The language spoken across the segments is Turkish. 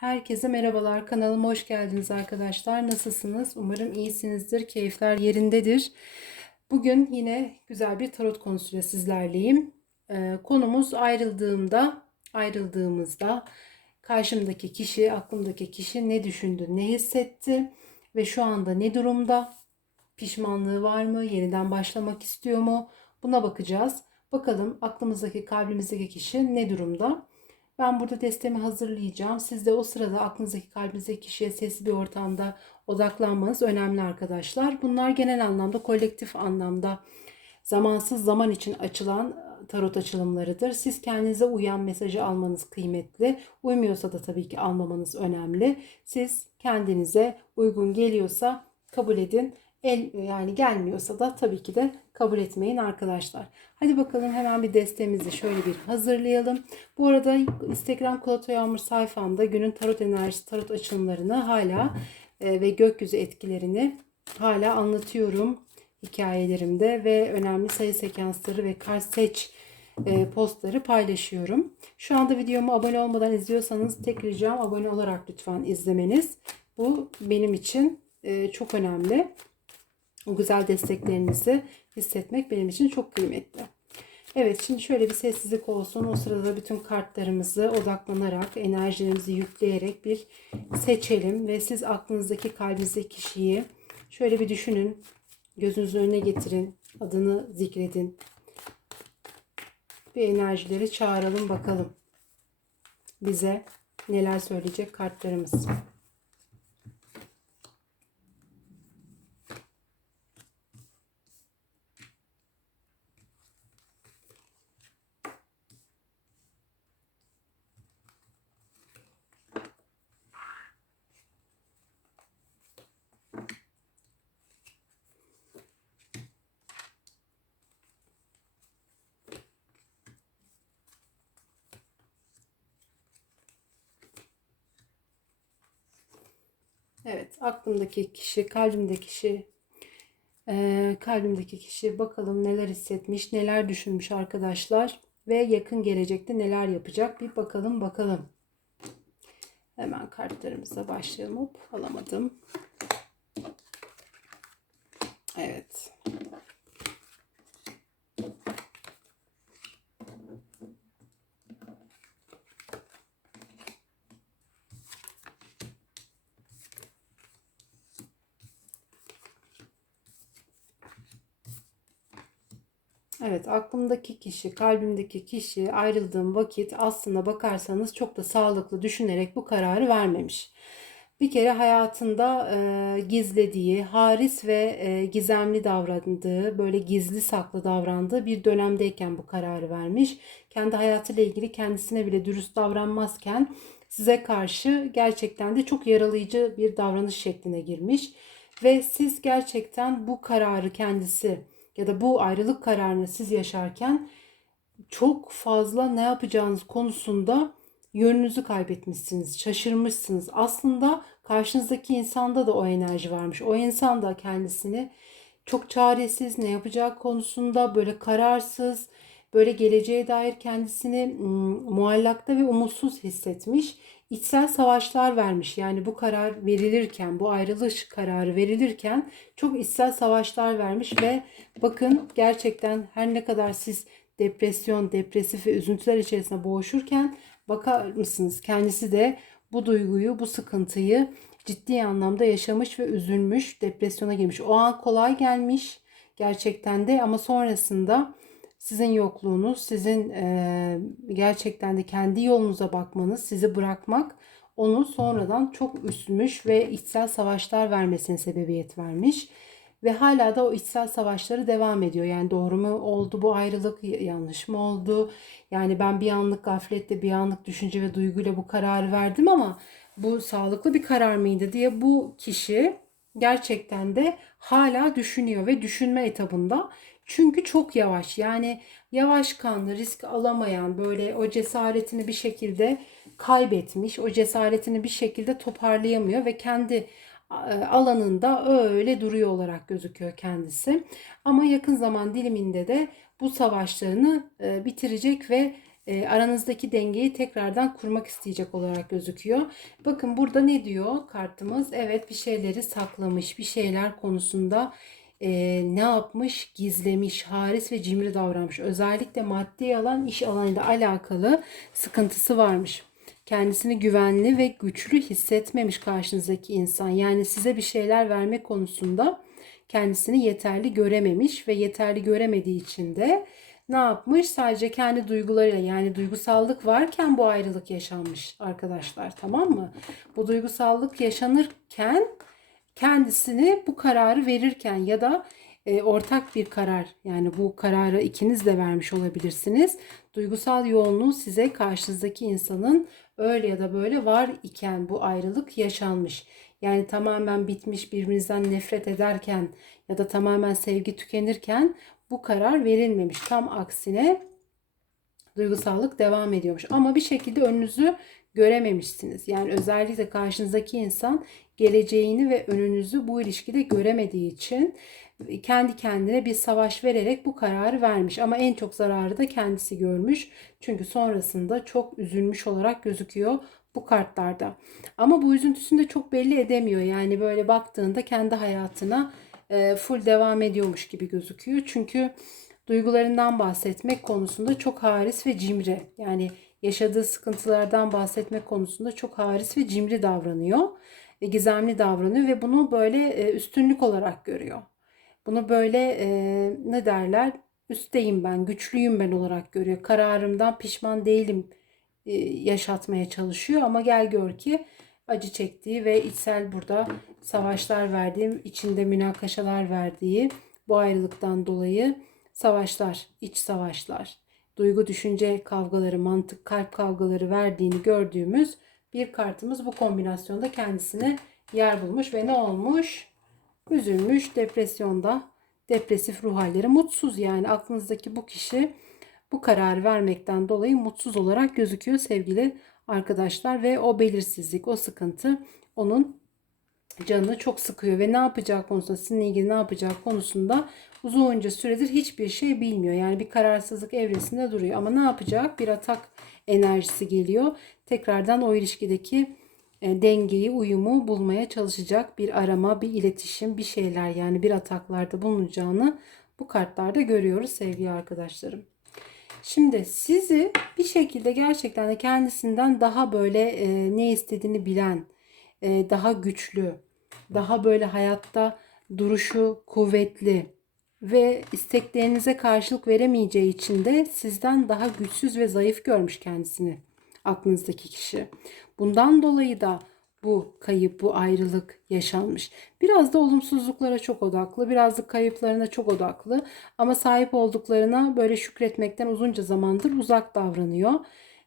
Herkese merhabalar. Kanalıma hoş geldiniz arkadaşlar. Nasılsınız? Umarım iyisinizdir. Keyifler yerindedir. Bugün yine güzel bir tarot konusuyla sizlerleyim. Ee, konumuz ayrıldığımda, ayrıldığımızda karşımdaki kişi, aklımdaki kişi ne düşündü, ne hissetti ve şu anda ne durumda? Pişmanlığı var mı? Yeniden başlamak istiyor mu? Buna bakacağız. Bakalım aklımızdaki, kalbimizdeki kişi ne durumda? Ben burada destemi hazırlayacağım. Siz de o sırada aklınızdaki kalbinizdeki kişiye sesli bir ortamda odaklanmanız önemli arkadaşlar. Bunlar genel anlamda kolektif anlamda zamansız zaman için açılan tarot açılımlarıdır. Siz kendinize uyan mesajı almanız kıymetli. Uymuyorsa da tabii ki almamanız önemli. Siz kendinize uygun geliyorsa kabul edin. El, yani gelmiyorsa da tabii ki de kabul etmeyin arkadaşlar. Hadi bakalım hemen bir destemizi şöyle bir hazırlayalım. Bu arada Instagram Kulato Yağmur sayfamda günün tarot enerjisi, tarot açılımlarını hala e, ve gökyüzü etkilerini hala anlatıyorum hikayelerimde ve önemli sayı sekansları ve kart seç e, postları paylaşıyorum. Şu anda videomu abone olmadan izliyorsanız tek ricam abone olarak lütfen izlemeniz. Bu benim için e, çok önemli. O güzel desteklerinizi hissetmek benim için çok kıymetli. Evet şimdi şöyle bir sessizlik olsun. O sırada bütün kartlarımızı odaklanarak, enerjilerimizi yükleyerek bir seçelim. Ve siz aklınızdaki kalbinizdeki kişiyi şöyle bir düşünün. Gözünüzün önüne getirin. Adını zikredin. Bir enerjileri çağıralım bakalım. Bize neler söyleyecek kartlarımız. Evet, aklımdaki kişi, kalbimdeki kişi, e, kalbimdeki kişi bakalım neler hissetmiş, neler düşünmüş arkadaşlar ve yakın gelecekte neler yapacak bir bakalım bakalım. Hemen kartlarımıza başlayalım. Hop, alamadım. Evet. Evet, aklımdaki kişi, kalbimdeki kişi ayrıldığım vakit aslında bakarsanız çok da sağlıklı düşünerek bu kararı vermemiş. Bir kere hayatında e, gizlediği, haris ve e, gizemli davrandığı, böyle gizli saklı davrandığı bir dönemdeyken bu kararı vermiş. Kendi hayatıyla ilgili kendisine bile dürüst davranmazken size karşı gerçekten de çok yaralayıcı bir davranış şekline girmiş. Ve siz gerçekten bu kararı kendisi ya da bu ayrılık kararını siz yaşarken çok fazla ne yapacağınız konusunda yönünüzü kaybetmişsiniz, şaşırmışsınız. Aslında karşınızdaki insanda da o enerji varmış. O insan da kendisini çok çaresiz, ne yapacağı konusunda böyle kararsız, böyle geleceğe dair kendisini muallakta ve umutsuz hissetmiş. İçsel savaşlar vermiş. Yani bu karar verilirken, bu ayrılış kararı verilirken çok içsel savaşlar vermiş ve bakın gerçekten her ne kadar siz depresyon, depresif ve üzüntüler içerisinde boğuşurken bakar mısınız kendisi de bu duyguyu, bu sıkıntıyı ciddi anlamda yaşamış ve üzülmüş, depresyona girmiş. O an kolay gelmiş gerçekten de ama sonrasında sizin yokluğunuz, sizin e, gerçekten de kendi yolunuza bakmanız, sizi bırakmak onu sonradan çok üstmüş ve içsel savaşlar vermesine sebebiyet vermiş. Ve hala da o içsel savaşları devam ediyor. Yani doğru mu oldu bu ayrılık, yanlış mı oldu? Yani ben bir anlık gafletle, bir anlık düşünce ve duyguyla bu kararı verdim ama bu sağlıklı bir karar mıydı diye bu kişi gerçekten de hala düşünüyor ve düşünme etabında. Çünkü çok yavaş yani yavaş kanlı risk alamayan böyle o cesaretini bir şekilde kaybetmiş. O cesaretini bir şekilde toparlayamıyor ve kendi alanında öyle duruyor olarak gözüküyor kendisi. Ama yakın zaman diliminde de bu savaşlarını bitirecek ve e, aranızdaki dengeyi tekrardan kurmak isteyecek olarak gözüküyor. Bakın burada ne diyor kartımız? Evet bir şeyleri saklamış, bir şeyler konusunda e, ne yapmış? Gizlemiş, haris ve cimri davranmış. Özellikle maddi alan, iş alanıyla alakalı sıkıntısı varmış. Kendisini güvenli ve güçlü hissetmemiş karşınızdaki insan. Yani size bir şeyler verme konusunda kendisini yeterli görememiş ve yeterli göremediği için de ne yapmış? Sadece kendi duygularıyla yani duygusallık varken bu ayrılık yaşanmış arkadaşlar tamam mı? Bu duygusallık yaşanırken kendisini bu kararı verirken ya da e, ortak bir karar yani bu kararı ikiniz de vermiş olabilirsiniz. Duygusal yoğunluğu size karşınızdaki insanın öyle ya da böyle var iken bu ayrılık yaşanmış. Yani tamamen bitmiş birbirinizden nefret ederken ya da tamamen sevgi tükenirken bu karar verilmemiş. Tam aksine duygusallık devam ediyormuş. Ama bir şekilde önünüzü görememişsiniz. Yani özellikle karşınızdaki insan geleceğini ve önünüzü bu ilişkide göremediği için kendi kendine bir savaş vererek bu kararı vermiş. Ama en çok zararı da kendisi görmüş. Çünkü sonrasında çok üzülmüş olarak gözüküyor bu kartlarda. Ama bu üzüntüsünü de çok belli edemiyor. Yani böyle baktığında kendi hayatına e, full devam ediyormuş gibi gözüküyor. Çünkü duygularından bahsetmek konusunda çok haris ve cimri. Yani yaşadığı sıkıntılardan bahsetmek konusunda çok haris ve cimri davranıyor. E, gizemli davranıyor ve bunu böyle e, üstünlük olarak görüyor. Bunu böyle e, ne derler? Üsteyim ben, güçlüyüm ben olarak görüyor. Kararımdan pişman değilim e, yaşatmaya çalışıyor ama gel gör ki acı çektiği ve içsel burada savaşlar verdiği, içinde münakaşalar verdiği bu ayrılıktan dolayı savaşlar, iç savaşlar, duygu düşünce kavgaları, mantık kalp kavgaları verdiğini gördüğümüz bir kartımız bu kombinasyonda kendisine yer bulmuş ve ne olmuş? Üzülmüş, depresyonda, depresif ruh halleri, mutsuz yani aklınızdaki bu kişi bu kararı vermekten dolayı mutsuz olarak gözüküyor sevgili arkadaşlar ve o belirsizlik, o sıkıntı onun canını çok sıkıyor ve ne yapacağı konusunda sizinle ilgili ne yapacağı konusunda uzunca süredir hiçbir şey bilmiyor. Yani bir kararsızlık evresinde duruyor ama ne yapacak? Bir atak enerjisi geliyor. Tekrardan o ilişkideki e, dengeyi, uyumu bulmaya çalışacak bir arama, bir iletişim, bir şeyler yani bir ataklarda bulunacağını bu kartlarda görüyoruz sevgili arkadaşlarım. Şimdi sizi bir şekilde gerçekten de kendisinden daha böyle e, ne istediğini bilen, e, daha güçlü, daha böyle hayatta duruşu kuvvetli ve isteklerinize karşılık veremeyeceği için de sizden daha güçsüz ve zayıf görmüş kendisini aklınızdaki kişi. Bundan dolayı da bu kayıp, bu ayrılık yaşanmış. Biraz da olumsuzluklara çok odaklı, biraz da kayıplarına çok odaklı ama sahip olduklarına böyle şükretmekten uzunca zamandır uzak davranıyor.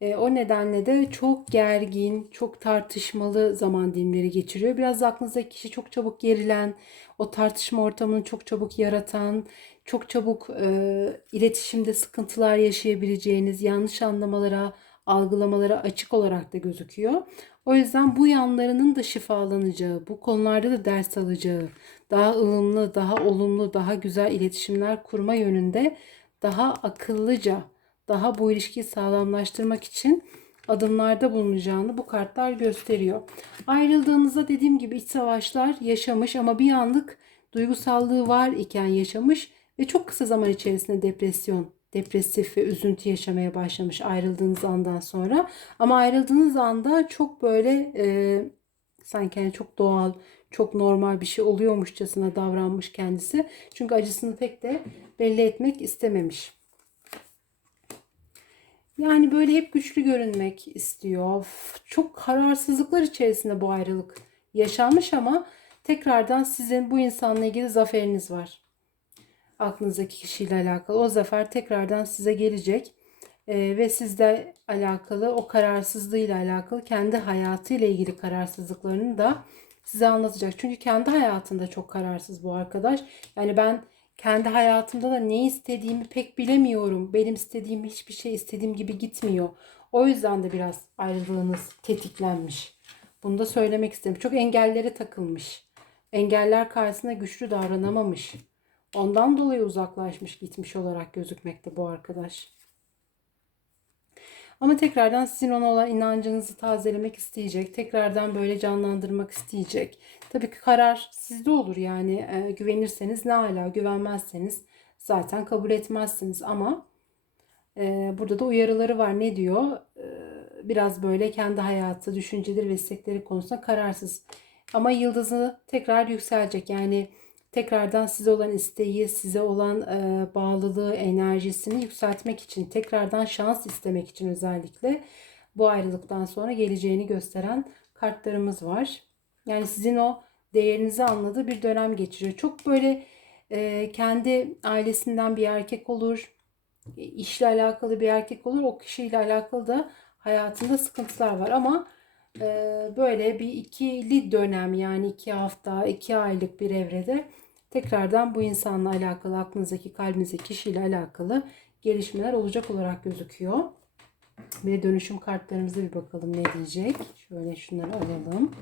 E, o nedenle de çok gergin, çok tartışmalı zaman dilimleri geçiriyor. Biraz da aklınızdaki kişi çok çabuk gerilen, o tartışma ortamını çok çabuk yaratan, çok çabuk e, iletişimde sıkıntılar yaşayabileceğiniz, yanlış anlamalara, algılamalara açık olarak da gözüküyor. O yüzden bu yanlarının da şifalanacağı, bu konularda da ders alacağı, daha ılımlı, daha olumlu, daha güzel iletişimler kurma yönünde daha akıllıca, daha bu ilişkiyi sağlamlaştırmak için adımlarda bulunacağını bu kartlar gösteriyor. Ayrıldığınızda dediğim gibi iç savaşlar yaşamış ama bir anlık duygusallığı var iken yaşamış ve çok kısa zaman içerisinde depresyon depresif ve üzüntü yaşamaya başlamış ayrıldığınız andan sonra. Ama ayrıldığınız anda çok böyle e, sanki yani çok doğal, çok normal bir şey oluyormuşçasına davranmış kendisi. Çünkü acısını pek de belli etmek istememiş. Yani böyle hep güçlü görünmek istiyor. Çok kararsızlıklar içerisinde bu ayrılık yaşanmış ama tekrardan sizin bu insanla ilgili zaferiniz var aklınızdaki kişiyle alakalı. O zafer tekrardan size gelecek. Ee, ve sizle alakalı o kararsızlığıyla alakalı kendi hayatıyla ilgili kararsızlıklarını da size anlatacak. Çünkü kendi hayatında çok kararsız bu arkadaş. Yani ben kendi hayatımda da ne istediğimi pek bilemiyorum. Benim istediğim hiçbir şey istediğim gibi gitmiyor. O yüzden de biraz ayrılığınız tetiklenmiş. Bunu da söylemek istedim. Çok engellere takılmış. Engeller karşısında güçlü davranamamış. Ondan dolayı uzaklaşmış gitmiş olarak gözükmekte bu arkadaş. Ama tekrardan sizin ona olan inancınızı tazelemek isteyecek. Tekrardan böyle canlandırmak isteyecek. Tabii ki karar sizde olur yani e, güvenirseniz ne hala güvenmezseniz zaten kabul etmezsiniz ama e, burada da uyarıları var. Ne diyor? E, biraz böyle kendi hayatı, düşünceleri ve istekleri konusunda kararsız. Ama yıldızı tekrar yükselecek. Yani tekrardan size olan isteği, size olan e, bağlılığı, enerjisini yükseltmek için, tekrardan şans istemek için özellikle bu ayrılıktan sonra geleceğini gösteren kartlarımız var. Yani sizin o değerinizi anladığı bir dönem geçiriyor. Çok böyle e, kendi ailesinden bir erkek olur, işle alakalı bir erkek olur. O kişiyle alakalı da hayatında sıkıntılar var ama böyle bir ikili dönem yani iki hafta, iki aylık bir evrede tekrardan bu insanla alakalı aklınızdaki kalbinizdeki kişiyle alakalı gelişmeler olacak olarak gözüküyor. Bir de dönüşüm kartlarımıza bir bakalım ne diyecek. Şöyle şunları alalım.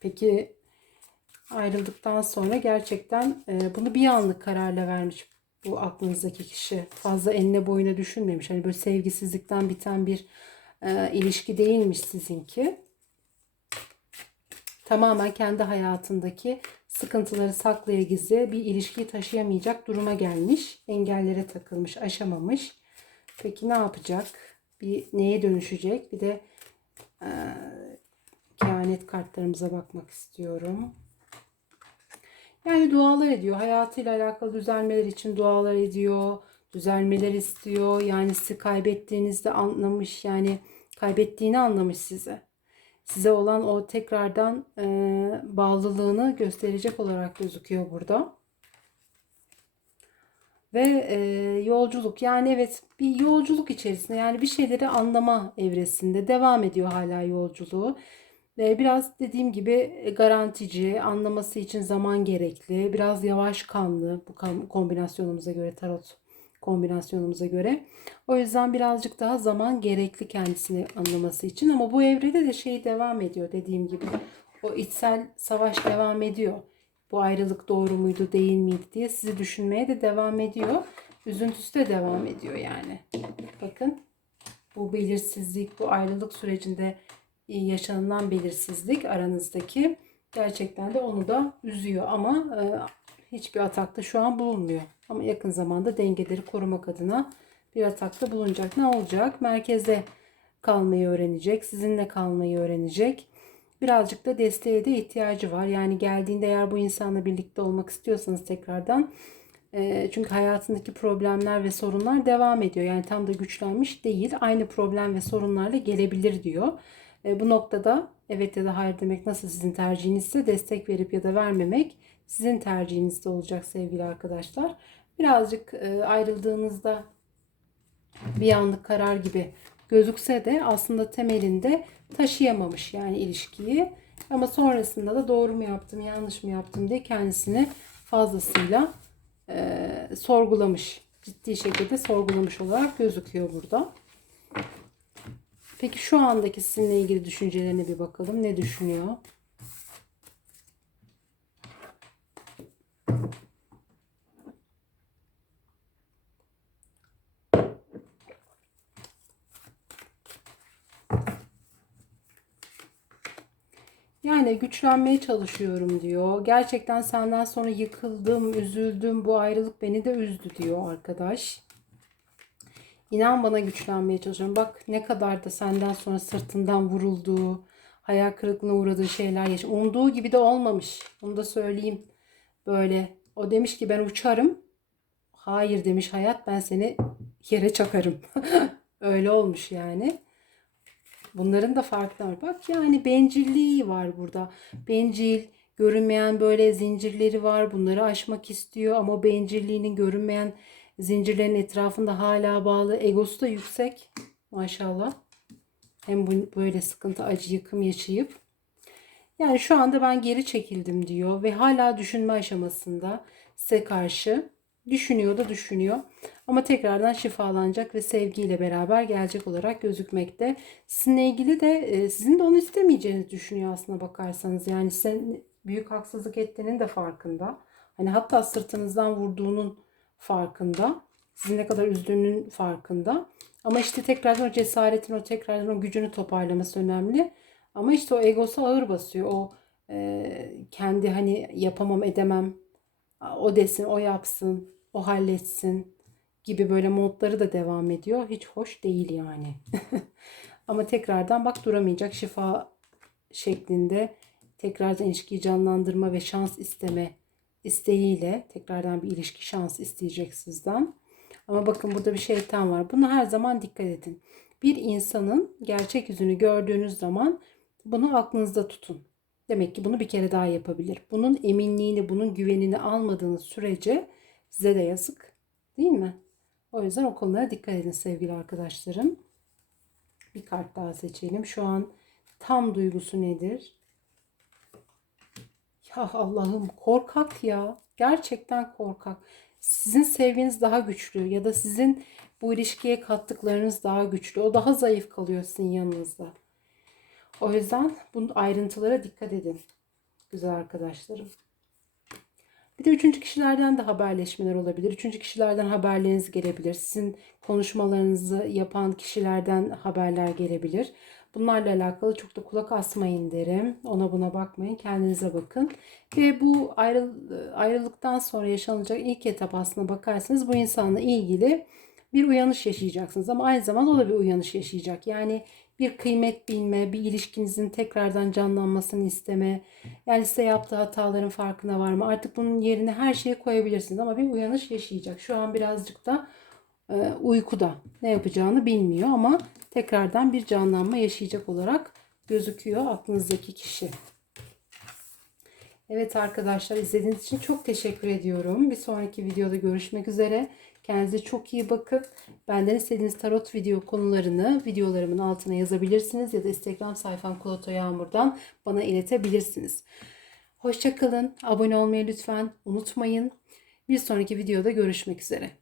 Peki ayrıldıktan sonra gerçekten e, bunu bir anlık kararla vermiş bu aklınızdaki kişi. Fazla enine boyuna düşünmemiş. Hani böyle sevgisizlikten biten bir e, ilişki değilmiş sizinki. Tamamen kendi hayatındaki sıkıntıları saklaya gizli bir ilişkiyi taşıyamayacak duruma gelmiş. Engellere takılmış, aşamamış. Peki ne yapacak? Bir neye dönüşecek? Bir de e, kehanet kartlarımıza bakmak istiyorum. Yani dualar ediyor. Hayatıyla alakalı düzelmeler için dualar ediyor. Düzelmeler istiyor. Yani sizi kaybettiğinizde anlamış. Yani kaybettiğini anlamış size. Size olan o tekrardan e, bağlılığını gösterecek olarak gözüküyor burada. Ve e, yolculuk yani evet bir yolculuk içerisinde yani bir şeyleri anlama evresinde devam ediyor hala yolculuğu. Biraz dediğim gibi e, garantici, anlaması için zaman gerekli, biraz yavaş kanlı bu kombinasyonumuza göre tarot kombinasyonumuza göre. O yüzden birazcık daha zaman gerekli kendisini anlaması için ama bu evrede de şey devam ediyor dediğim gibi. O içsel savaş devam ediyor. Bu ayrılık doğru muydu değil miydi diye sizi düşünmeye de devam ediyor. Üzüntüsü de devam ediyor yani. Bakın bu belirsizlik, bu ayrılık sürecinde yaşanılan belirsizlik aranızdaki gerçekten de onu da üzüyor ama e, hiçbir atakta şu an bulunmuyor. Ama yakın zamanda dengeleri korumak adına bir atakta bulunacak. Ne olacak? Merkezde kalmayı öğrenecek, sizinle kalmayı öğrenecek. Birazcık da desteğe de ihtiyacı var. Yani geldiğinde eğer bu insanla birlikte olmak istiyorsanız tekrardan e, çünkü hayatındaki problemler ve sorunlar devam ediyor. Yani tam da güçlenmiş değil. Aynı problem ve sorunlarla gelebilir diyor. E, bu noktada evet ya da hayır demek nasıl sizin tercihinizse destek verip ya da vermemek sizin tercihinizde olacak sevgili arkadaşlar. Birazcık e, ayrıldığınızda bir anlık karar gibi gözükse de aslında temelinde taşıyamamış yani ilişkiyi. Ama sonrasında da doğru mu yaptım, yanlış mı yaptım diye kendisini fazlasıyla e, sorgulamış. Ciddi şekilde sorgulamış olarak gözüküyor burada. Peki şu andaki sizinle ilgili düşüncelerine bir bakalım. Ne düşünüyor? Yani güçlenmeye çalışıyorum diyor. Gerçekten senden sonra yıkıldım, üzüldüm. Bu ayrılık beni de üzdü diyor arkadaş. İnan bana güçlenmeye çalışıyorum. Bak ne kadar da senden sonra sırtından vurulduğu, hayal kırıklığına uğradığı şeyler yaş. Umduğu gibi de olmamış. Onu da söyleyeyim. Böyle. O demiş ki ben uçarım. Hayır demiş hayat ben seni yere çakarım. Öyle olmuş yani. Bunların da farklı var. Bak yani bencilliği var burada. Bencil, görünmeyen böyle zincirleri var. Bunları aşmak istiyor ama bencilliğinin görünmeyen zincirlerin etrafında hala bağlı. Egosu da yüksek. Maşallah. Hem bu böyle sıkıntı, acı, yıkım yaşayıp. Yani şu anda ben geri çekildim diyor ve hala düşünme aşamasında size karşı düşünüyor da düşünüyor. Ama tekrardan şifalanacak ve sevgiyle beraber gelecek olarak gözükmekte. Sizinle ilgili de e, sizin de onu istemeyeceğinizi düşünüyor aslına bakarsanız. Yani sen büyük haksızlık ettiğinin de farkında. Hani hatta sırtınızdan vurduğunun farkında. Sizi ne kadar üzdüğünün farkında. Ama işte tekrardan o cesaretin, o tekrardan o gücünü toparlaması önemli. Ama işte o egosu ağır basıyor. O e, kendi hani yapamam edemem. O desin, o yapsın, o halletsin gibi böyle modları da devam ediyor. Hiç hoş değil yani. Ama tekrardan bak duramayacak şifa şeklinde tekrardan ilişkiyi canlandırma ve şans isteme isteğiyle tekrardan bir ilişki şans isteyecek sizden. Ama bakın burada bir şeytan var. Buna her zaman dikkat edin. Bir insanın gerçek yüzünü gördüğünüz zaman bunu aklınızda tutun. Demek ki bunu bir kere daha yapabilir. Bunun eminliğini, bunun güvenini almadığınız sürece size de yazık. Değil mi? O yüzden o konulara dikkat edin sevgili arkadaşlarım. Bir kart daha seçelim. Şu an tam duygusu nedir? Ya Allah'ım korkak ya. Gerçekten korkak. Sizin sevginiz daha güçlü ya da sizin bu ilişkiye kattıklarınız daha güçlü. O daha zayıf kalıyor sizin yanınızda. O yüzden bu ayrıntılara dikkat edin. Güzel arkadaşlarım. Bir de üçüncü kişilerden de haberleşmeler olabilir. Üçüncü kişilerden haberleriniz gelebilir. Sizin konuşmalarınızı yapan kişilerden haberler gelebilir. Bunlarla alakalı çok da kulak asmayın derim. Ona buna bakmayın. Kendinize bakın. Ve bu ayrıl ayrılıktan sonra yaşanacak ilk etap aslına bakarsanız bu insanla ilgili bir uyanış yaşayacaksınız. Ama aynı zamanda o da bir uyanış yaşayacak. Yani bir kıymet bilme, bir ilişkinizin tekrardan canlanmasını isteme. Yani size yaptığı hataların farkına var mı? Artık bunun yerine her şeyi koyabilirsiniz ama bir uyanış yaşayacak. Şu an birazcık da e, uykuda ne yapacağını bilmiyor ama tekrardan bir canlanma yaşayacak olarak gözüküyor aklınızdaki kişi. Evet arkadaşlar izlediğiniz için çok teşekkür ediyorum. Bir sonraki videoda görüşmek üzere. Kendinize çok iyi bakın. Benden istediğiniz tarot video konularını videolarımın altına yazabilirsiniz ya da Instagram sayfam Kulato Yağmur'dan bana iletebilirsiniz. Hoşçakalın. Abone olmayı lütfen unutmayın. Bir sonraki videoda görüşmek üzere.